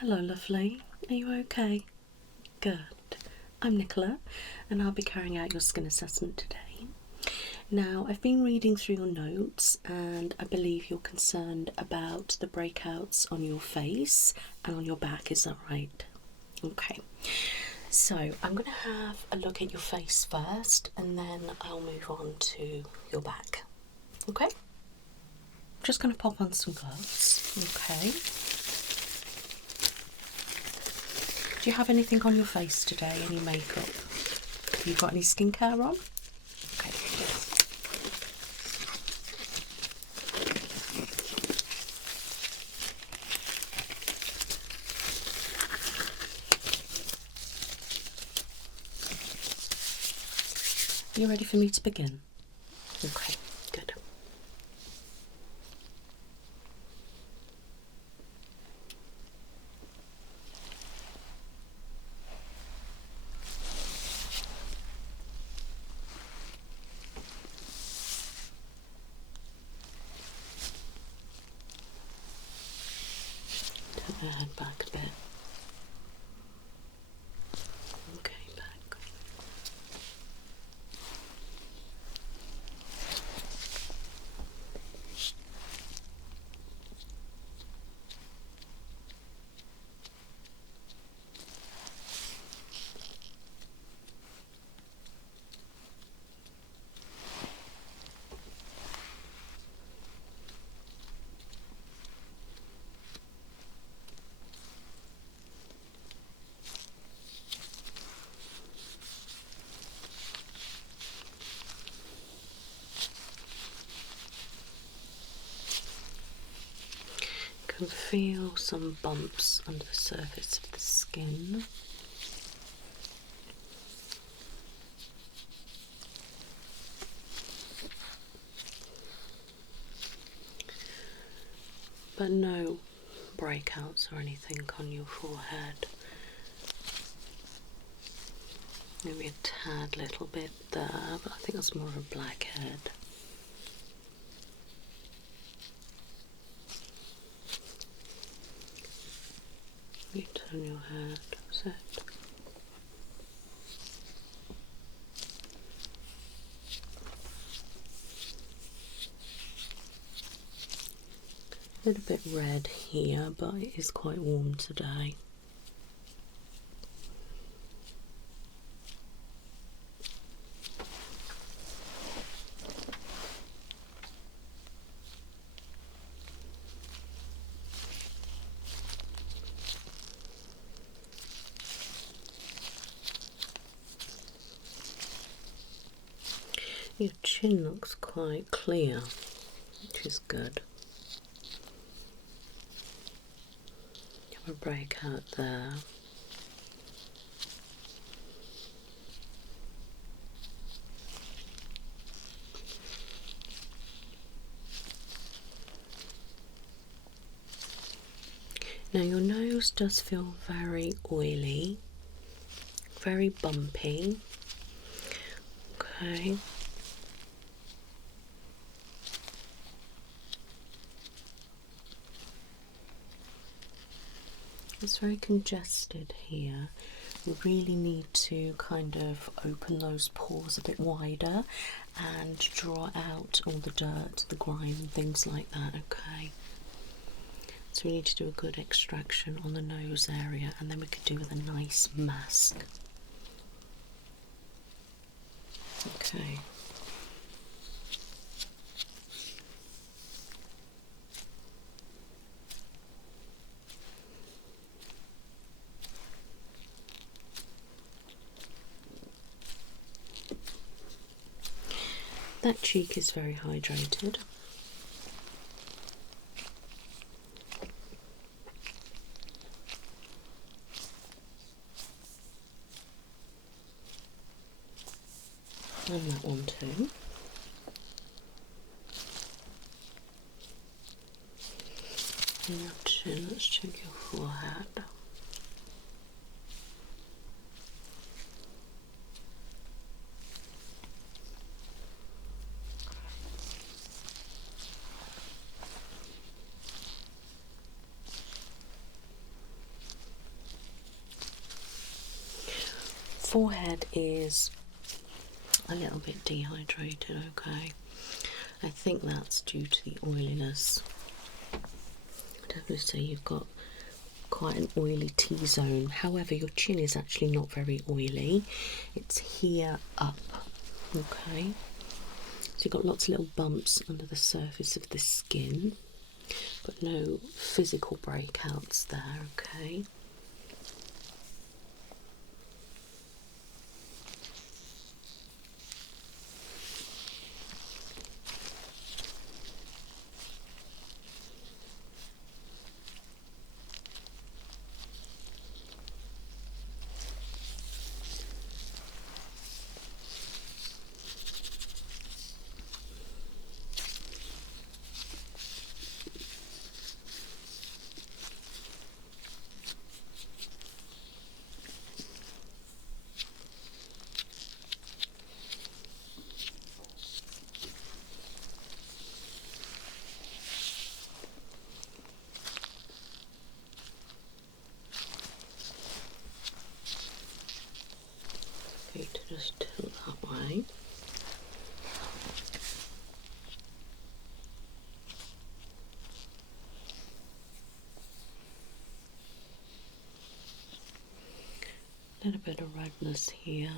Hello, lovely. Are you okay? Good. I'm Nicola, and I'll be carrying out your skin assessment today. Now, I've been reading through your notes, and I believe you're concerned about the breakouts on your face and on your back, is that right? Okay. So, I'm going to have a look at your face first, and then I'll move on to your back. Okay? Just going to pop on some gloves. Okay. Do you have anything on your face today? Any makeup? Have you got any skincare on? Okay, good. Are you ready for me to begin? Okay, good. Turn my head back a bit. Okay, back. Can feel some bumps under the surface of the skin. But no breakouts or anything on your forehead. Maybe a tad little bit there, but I think that's more of a blackhead. You turn your head, that's it. A little bit red here, but it is quite warm today. Your chin looks quite clear, which is good. You have a breakout there. Now your nose does feel very oily, very bumpy. Okay. It's very congested here. We really need to kind of open those pores a bit wider and draw out all the dirt, the grime and things like that, okay? So we need to do a good extraction on the nose area, and then we could do with a nice mask. Okay. That cheek is very hydrated. And that one too. And your chin, let's check your forehead. forehead is a little bit dehydrated, okay. I think that's due to the oiliness. I'd definitely say you've got quite an oily T-zone. However, your chin is actually not very oily. It's here up, okay. So you've got lots of little bumps under the surface of the skin, but no physical breakouts there, okay. To just tilt that way. A little bit of redness here,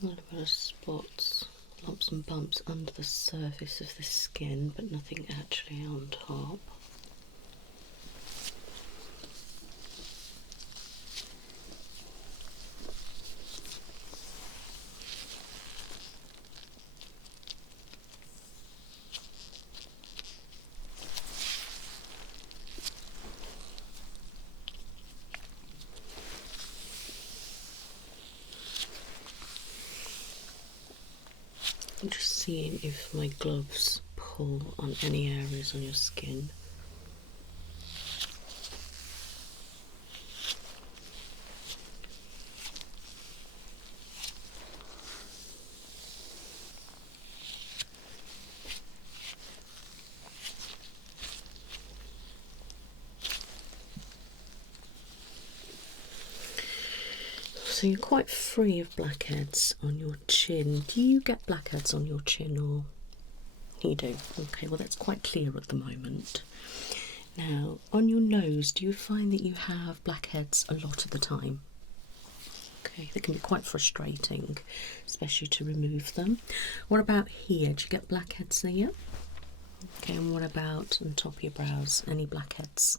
a little bit of spots, lumps and bumps under the surface of the skin, but nothing actually on top. I'm just seeing if my gloves pull on any areas on your skin. So you're quite free of blackheads on your chin. Do you get blackheads on your chin, or you do? Okay, well that's quite clear at the moment. Now, on your nose, do you find that you have blackheads a lot of the time? Okay, they can be quite frustrating, especially to remove them. What about here? Do you get blackheads there? Okay, and what about on top of your brows? Any blackheads?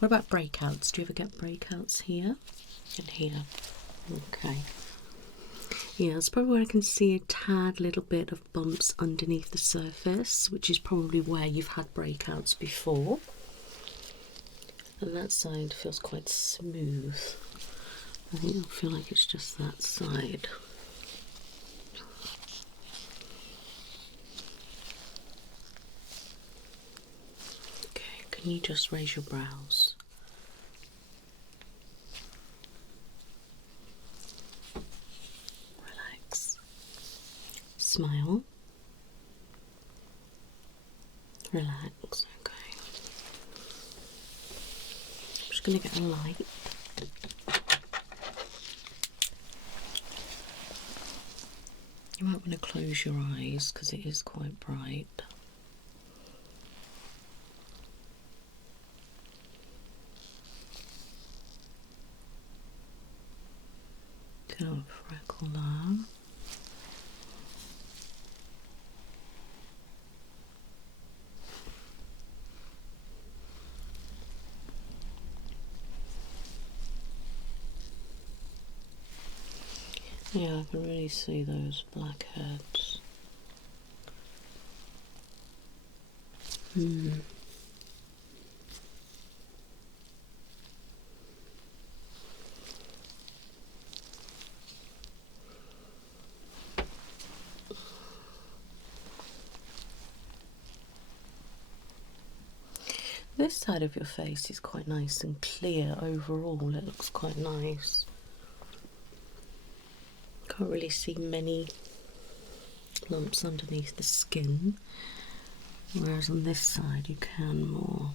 What about breakouts? Do you ever get breakouts here and here? Okay. Yeah, that's probably where I can see a tad little bit of bumps underneath the surface, which is probably where you've had breakouts before. And that side feels quite smooth. I think I feel like it's just that side. Okay, can you just raise your brows? Smile. Relax, okay. I'm just going to get a light. You might want to close your eyes because it is quite bright. Get a freckle there. Yeah, I can really see those blackheads. This side of your face is quite nice and clear overall. It looks quite nice. Can't really see many lumps underneath the skin, whereas on this side you can more.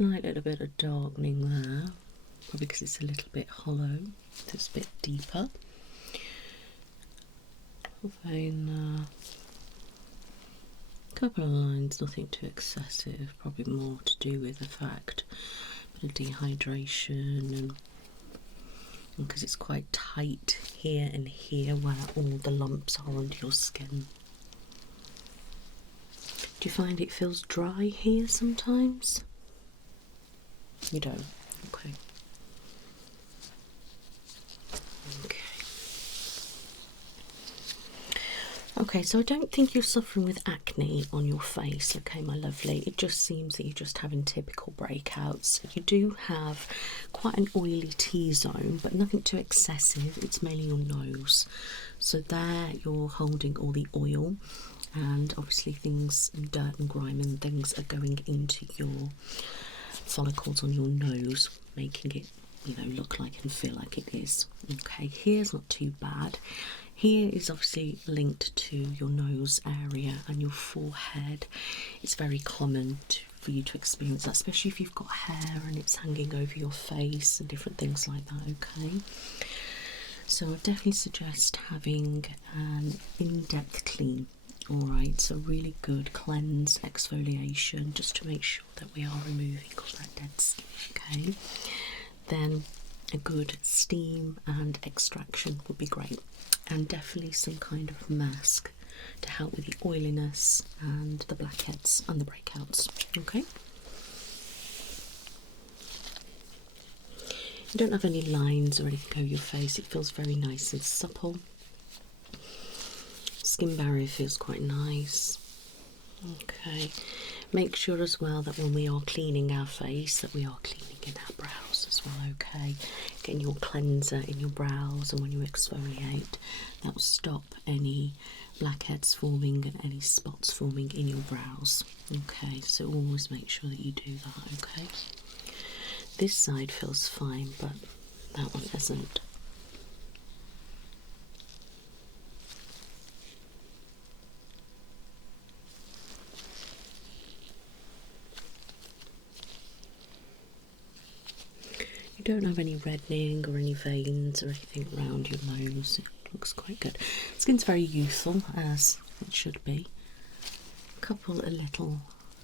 slight little bit of darkening there, probably because it's a little bit hollow, so it's a bit deeper. Vein there. A couple of lines, nothing too excessive, probably more to do with the fact of dehydration and because it's quite tight here and here where all the lumps are under your skin. Do you find it feels dry here sometimes? You don't? Okay. Okay, so I don't think you're suffering with acne on your face, okay, my lovely. It just seems that you're just having typical breakouts. You do have quite an oily T-zone, but nothing too excessive. It's mainly your nose. So there you're holding all the oil, and obviously things and dirt and grime and things are going into your follicles on your nose, making it, you know, look like and feel like it is. Okay, here's not too bad. Here is obviously linked to your nose area and your forehead. It's very common for you to experience that, especially if you've got hair and it's hanging over your face and different things like that, okay? So I definitely suggest having an in-depth clean, alright? So really good cleanse, exfoliation, just to make sure that we are removing all that dead skin, okay? Then a good steam and extraction would be great. And definitely some kind of mask to help with the oiliness and the blackheads and the breakouts, okay? You don't have any lines or anything over your face. It feels very nice and supple. Skin barrier feels quite nice. Okay, make sure as well that when we are cleaning our face that we are cleaning in our brows as well, okay? Getting your cleanser in your brows, and when you exfoliate that will stop any blackheads forming and any spots forming in your brows, okay? So always make sure that you do that, okay? This side feels fine, but that one isn't. You don't have any reddening or any veins or anything around your nose. It looks quite good. Skin's very youthful, as it should be. A couple of little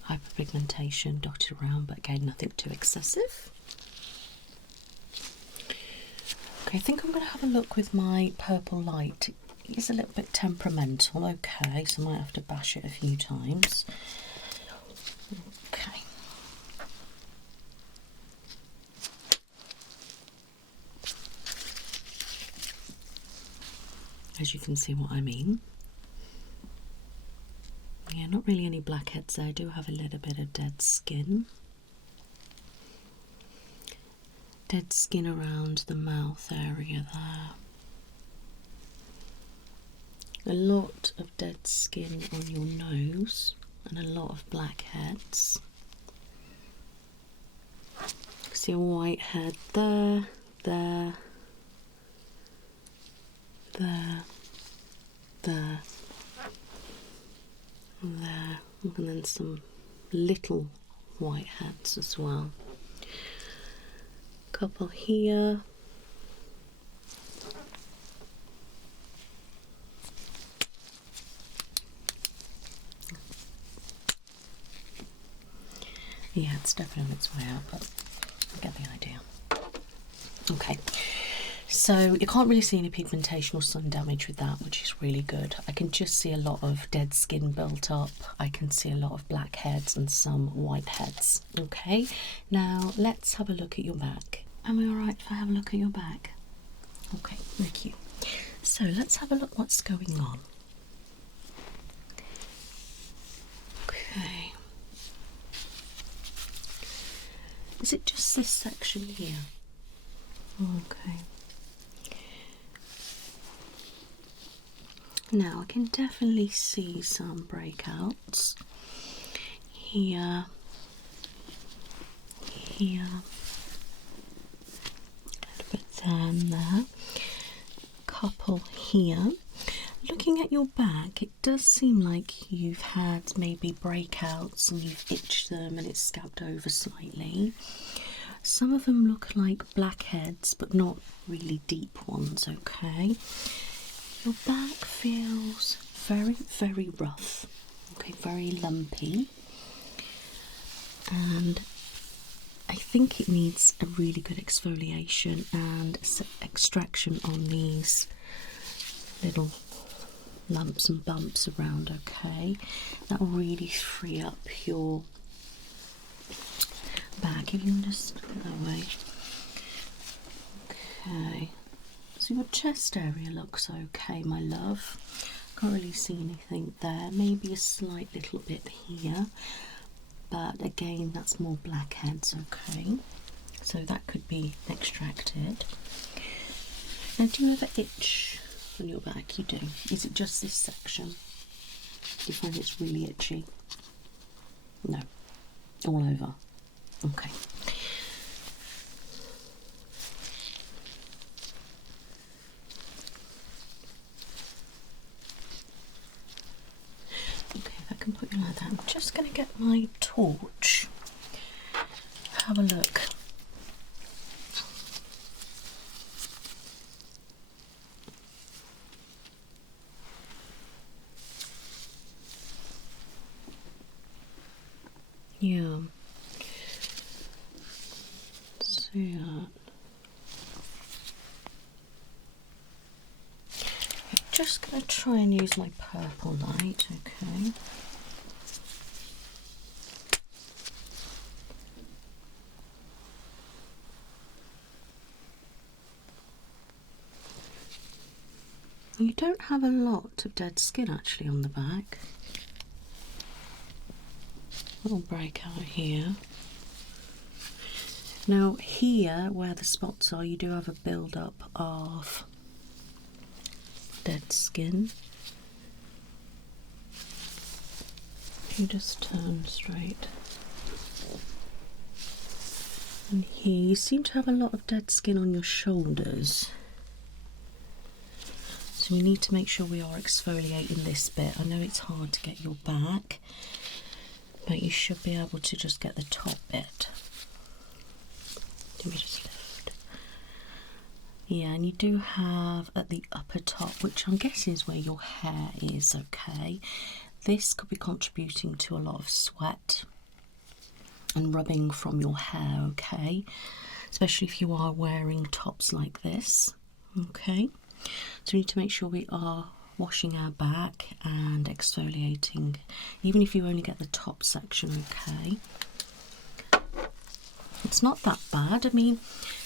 hyperpigmentation dotted around, but again, nothing too excessive. Okay, I think I'm going to have a look with my purple light. It is a little bit temperamental, okay, so I might have to bash it a few times. Okay. As you can see what I mean. Yeah, not really any blackheads there. I do have a little bit of dead skin. Dead skin around the mouth area there. A lot of dead skin on your nose and a lot of blackheads. See a white head there, there, there, there, there, and then some little white heads as well. Couple here. Yeah, it's definitely on its way out, but I get the idea. Okay, so you can't really see any pigmentation or sun damage with that, which is really good. I can just see a lot of dead skin built up. I can see a lot of blackheads and some whiteheads. Okay, now let's have a look at your back. Am I alright if I have a look at your back? Okay, thank you. So let's have a look what's going on. Okay. Is it just this section here? Okay. Now I can definitely see some breakouts here, here, a little bit there and there, couple here. looking at your back, it does seem like you've had maybe breakouts and you've itched them and it's scabbed over slightly. Some of them look like blackheads, but not really deep ones, okay? Your back feels very, very rough, okay, very lumpy. And I think it needs a really good exfoliation and extraction on these little lumps and bumps around, okay? That will really free up your back. If you can just look at that way. Okay, so your chest area looks okay, my love. Can't really see anything there. Maybe a slight little bit here, but again, that's more blackheads, okay? So that could be extracted. Now, do you ever itch on your back? You do. Is it just this section? Do you find it's really itchy? No. All over. Okay. Okay, if I can put you like that, I'm just going to get my torch. Have a look. Yeah. See that. I'm just going to try and use my purple light, okay? You don't have a lot of dead skin actually on the back. Little breakout here. Now here, where the spots are, you do have a build-up of dead skin. If you just turn straight. And here, you seem to have a lot of dead skin on your shoulders. So we need to make sure we are exfoliating this bit. I know it's hard to get your back, but you should be able to just get the top bit. Let me just lift. Yeah, and you do have at the upper top, which I'm guessing is where your hair is, okay? This could be contributing to a lot of sweat and rubbing from your hair, okay? Especially if you are wearing tops like this, okay? So we need to make sure we are washing our back and exfoliating, even if you only get the top section, okay? It's not that bad. I mean,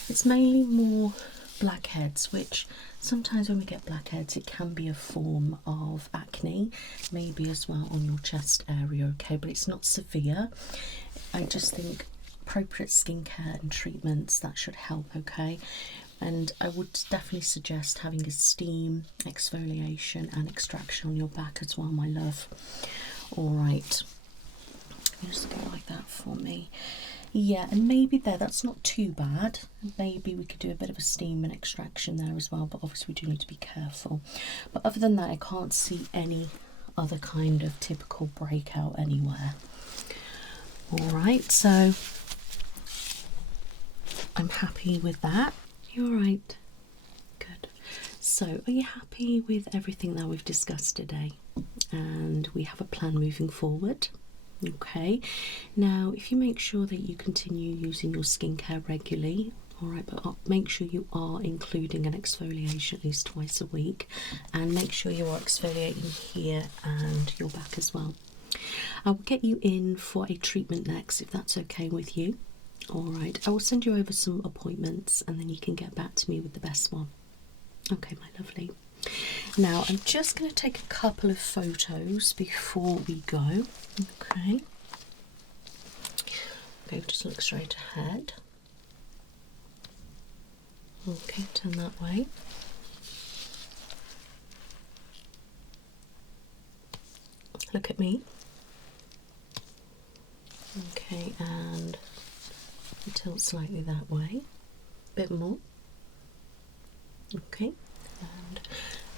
it's mainly more blackheads, which sometimes when we get blackheads, it can be a form of acne, maybe as well on your chest area, okay? But it's not severe. I just think appropriate skincare and treatments, that should help, okay? And I would definitely suggest having a steam exfoliation and extraction on your back as well, my love. All right, just go like that for me. Yeah, and maybe there, that's not too bad. Maybe we could do a bit of a steam and extraction there as well, but obviously we do need to be careful. But other than that, I can't see any other kind of typical breakout anywhere. All right, so I'm happy with that. You all right? Good. So are you happy with everything that we've discussed today? And we have a plan moving forward. Okay, now if you make sure that you continue using your skincare regularly, all right, but make sure you are including an exfoliation at least twice a week, and make sure you are exfoliating here and your back as well. I will get you in for a treatment next, if that's okay with you. All right, I will send you over some appointments and then you can get back to me with the best one. Okay, my lovely. Now I'm just going to take a couple of photos before we go. Okay, just look straight ahead. Okay, turn that way. Look at me. Okay, and tilt slightly that way. A bit more. Okay, and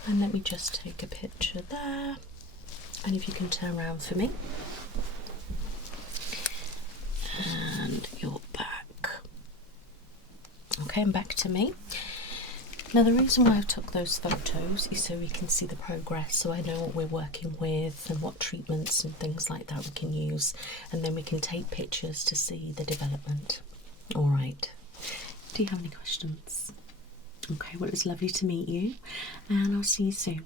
And let me just take a picture there. And if you can turn around for me. And your back. Okay, and back to me. Now the reason why I've took those photos is so we can see the progress, so I know what we're working with and what treatments and things like that we can use, and then we can take pictures to see the development. Alright, do you have any questions? Okay, well, it was lovely to meet you, and I'll see you soon.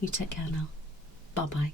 You take care now. Bye bye.